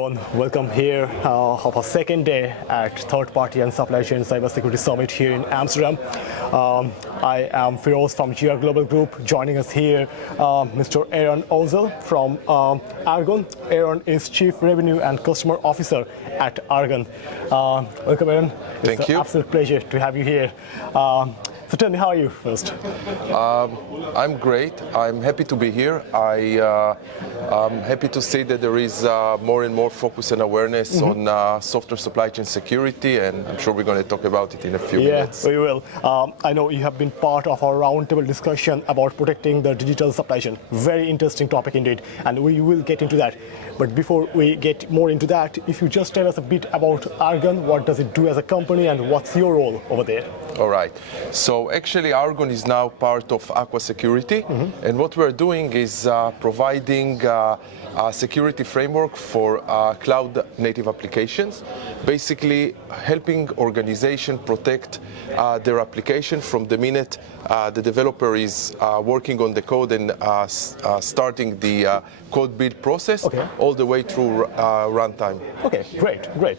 everyone, welcome here of our second day at Third Party and Supply Chain Cybersecurity Summit here in Amsterdam. I am Firoz from GR Global Group. Joining us here, Mr. Eran Orzel from Argon. Eran is Chief Revenue and Customer Officer at Argon. Welcome, Eran. Thank you. It's an absolute pleasure to have you here. So tell me, how are you first? I'm great. I'm happy to be here. I'm happy to see that there is more and more focus and awareness on software supply chain security, and I'm sure we're going to talk about it in a few minutes. Yeah, we will. I know you have been part of our roundtable discussion about protecting the digital supply chain. Very interesting topic indeed, and we will get into that. But before we get more into that, if you just tell us a bit about Argon, what does it do as a company, and what's your role over there? All right. So actually, Argon is now part of Aqua Security, and what we're doing is providing a security framework for cloud-native applications, basically helping organizations protect their application from the minute the developer is working on the code and starting the code build process, all the way through runtime. Okay, great.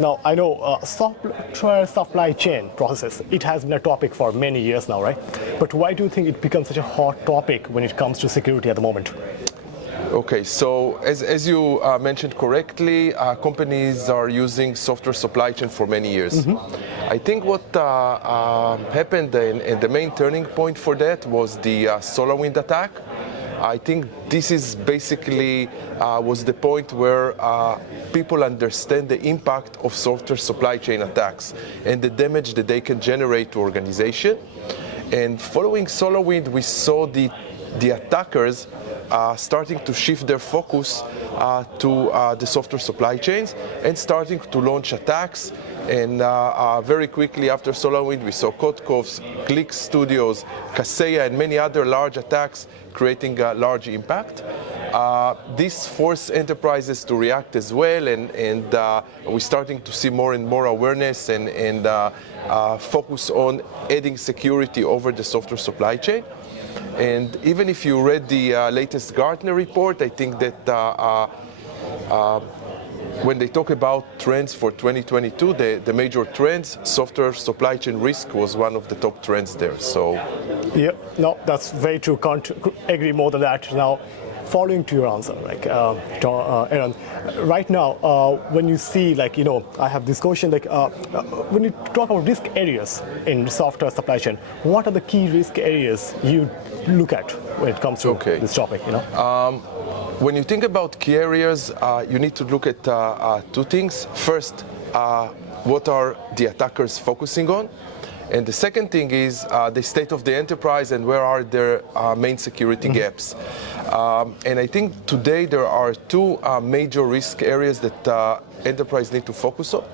Now, I know software supply chain processes, it has been a topic for many years now, right? But why do you think it becomes such a hot topic when it comes to security at the moment? Okay, so as you mentioned correctly, companies are using software supply chain for many years. I think what happened and the main turning point for that was the SolarWinds attack. I think this is basically was the point where people understand the impact of software supply chain attacks and the damage that they can generate to organization. And following SolarWinds, we saw the attackers starting to shift their focus to the software supply chains and starting to launch attacks. And very quickly after SolarWinds, we saw Kotkov's, Click Studios, Kaseya, and many other large attacks creating a large impact. This forced enterprises to react as well, and we're starting to see more and more awareness and focus on adding security over the software supply chain. And even if you read the latest Gartner report, I think that when they talk about trends for 2022, the major trends, software supply chain risk was one of the top trends there. So, yeah, no, that's very true. Can't agree more than that. Now, following to your answer, like Eran, right now, when you see, I have this question, when you talk about risk areas in software supply chain, what are the key risk areas you look at when it comes to this topic? When you think about key areas, you need to look at two things. First, what are the attackers focusing on? And the second thing is the state of the enterprise and where are their main security gaps. And I think today there are two major risk areas that enterprise need to focus on.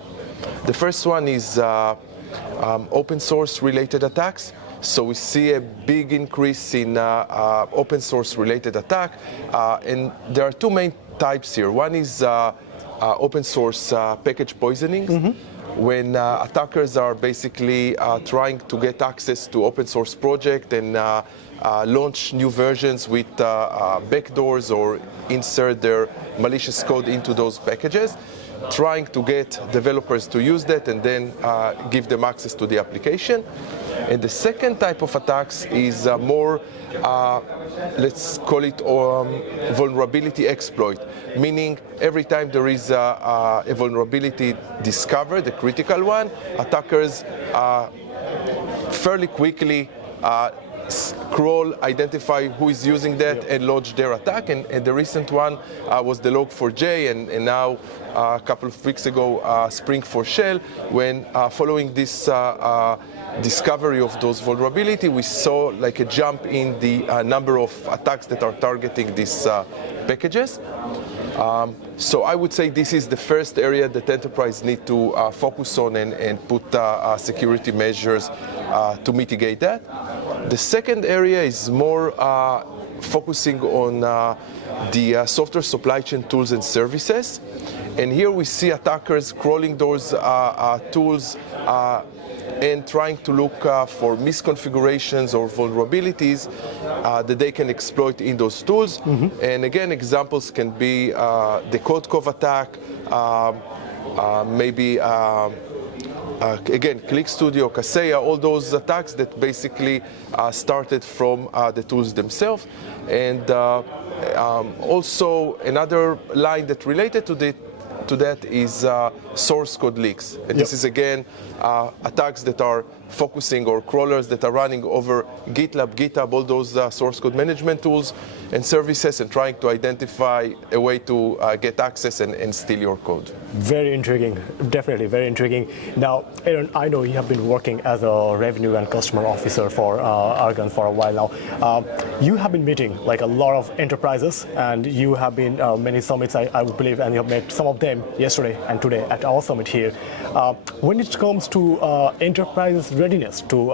The first one is open source related attacks. So we see a big increase in open source related attack. And there are two main types here. One is open source package poisoning. When attackers are basically trying to get access to open source project and launch new versions with backdoors or insert their malicious code into those packages, trying to get developers to use that and then give them access to the application. And the second type of attacks is more, let's call it vulnerability exploit, meaning every time there is a vulnerability discovered, a critical one, attackers fairly quickly crawl, identify who is using that, and launch their attack. And the recent one was the Log4j, and now a couple of weeks ago, Spring4Shell, when following this discovery of those vulnerability, we saw like a jump in the number of attacks that are targeting these packages. So I would say this is the first area that enterprise need to focus on and put security measures to mitigate that. The second area is more focusing on the software supply chain tools and services. And here we see attackers crawling those tools and trying to look for misconfigurations or vulnerabilities that they can exploit in those tools. And again, examples can be the Codecov attack, maybe again, Click Studio, Kaseya, all those attacks that basically started from the tools themselves. And also another line that related to that is source code leaks. And this is again attacks that are focusing, or crawlers that are running over GitHub, all those source code management tools and services, and trying to identify a way to get access and steal your code. Very intriguing, definitely very intriguing. Now, Eran, I know you have been working as a revenue and customer officer for Argon for a while now. You have been meeting like a lot of enterprises, and you have been many summits, I would believe, and you have met some of them yesterday and today at our summit here. When it comes to enterprises' readiness to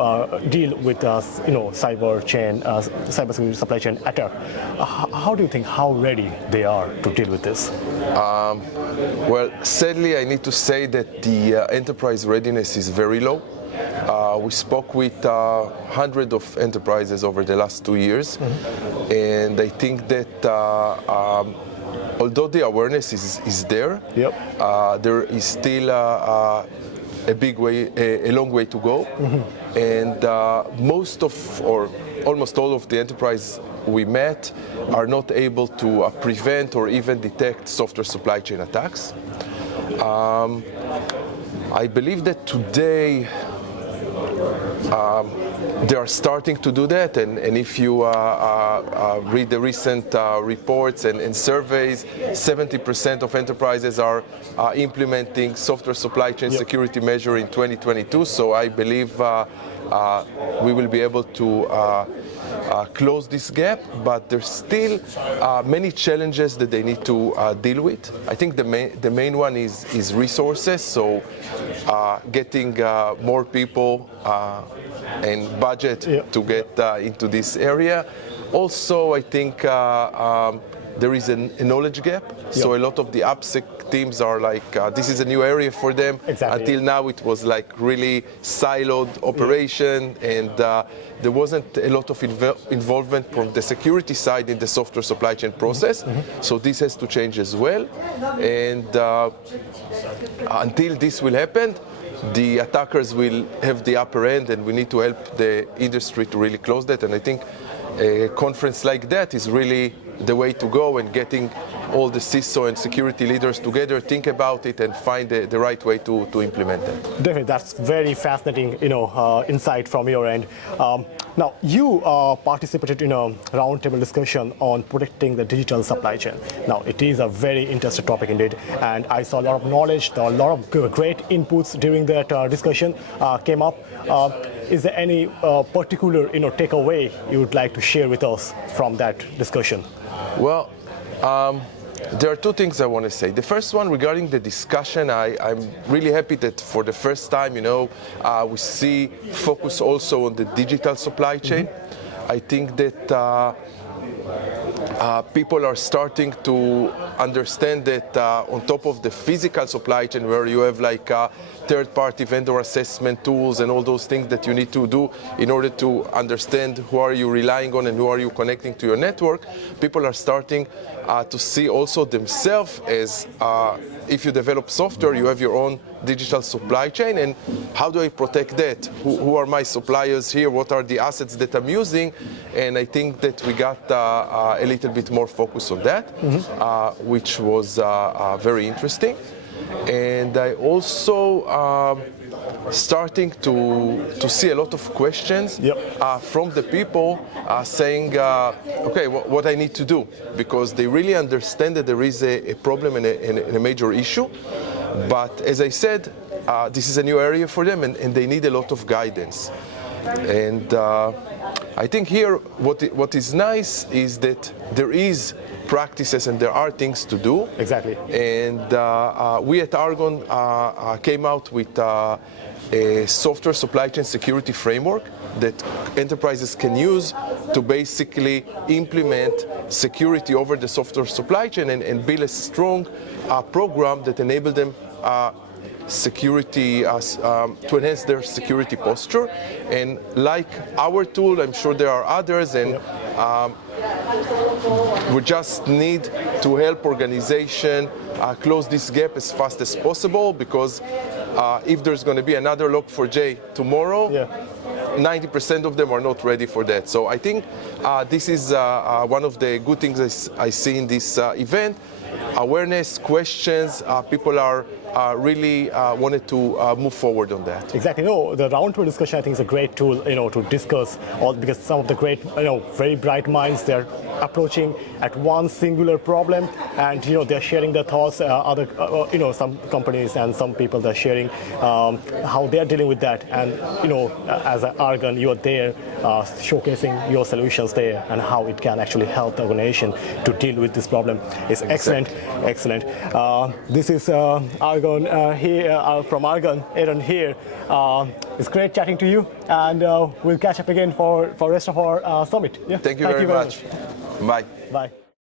deal with cybersecurity supply chain attack, how do you think how ready they are to deal with this? Well, sadly, I need to say that the enterprise readiness is very low. We spoke with hundreds of enterprises over the last 2 years, and I think that although the awareness is there, there is still a long way to go, and most of, or almost all of the enterprise we met are not able to prevent or even detect software supply chain attacks. I believe that today they are starting to do that, and if you read the recent reports and surveys, 70% of enterprises are implementing software supply chain security measure in 2022. So I believe we will be able to close this gap, but there's still many challenges that they need to deal with. I think the main one is resources, so getting more people and budget to get into this area. Also, I think there is a knowledge gap, so a lot of the AppSec teams are like, this is a new area for them. Until now it was like really siloed operation, and there wasn't a lot of involvement from the security side in the software supply chain process. So this has to change as well, and until this will happen, the attackers will have the upper end, and we need to help the industry to really close that. And I think a conference like that is really the way to go, and getting all the CISO and security leaders together, think about it, and find the right way to implement it. Definitely, that's very fascinating, insight from your end. Now, you participated in a roundtable discussion on protecting the digital supply chain. Now, it is a very interesting topic indeed, and I saw a lot of knowledge, a lot of great inputs during that discussion came up. Is there any particular takeaway you would like to share with us from that discussion? Well, there are two things I want to say. The first one, regarding the discussion, I'm really happy that for the first time, we see focus also on the digital supply chain. I think that people are starting to understand that on top of the physical supply chain, where you have like third-party vendor assessment tools and all those things that you need to do in order to understand who are you relying on and who are you connecting to your network, people are starting to see also themselves as if you develop software, you have your own digital supply chain, and how do I protect that? Who are my suppliers here? What are the assets that I'm using? And I think that we got a little bit more focus on that, which was very interesting. And I also starting to see a lot of questions from the people saying, okay, what I need to do, because they really understand that there is a problem and a major issue. But as I said, this is a new area for them, and they need a lot of guidance. And I think here what is nice is that there is practices and there are things to do. Exactly. And we at Argon came out with a software supply chain security framework that enterprises can use to basically implement security over the software supply chain and build a strong program that enable them security to enhance their security posture. And like our tool, I'm sure there are others, and we just need to help organization close this gap as fast as possible, because if there's going to be another Log4j tomorrow, 90% of them are not ready for that. So I think this is one of the good things I see in this event. Awareness, questions, people are really wanted to move forward on that. Exactly. No, the roundtable discussion I think is a great tool, to discuss all, because some of the great, very bright minds, they're approaching at one singular problem, and they're sharing their thoughts. Other, some companies and some people, they're sharing how they're dealing with that. And as an Argon, you're there showcasing your solutions there and how it can actually help the organization to deal with this problem. It's excellent, excellent. This is Argon here from Argon. Eran here. It's great chatting to you, and we'll catch up again for rest of our summit. Thank you very much. Bye. Bye.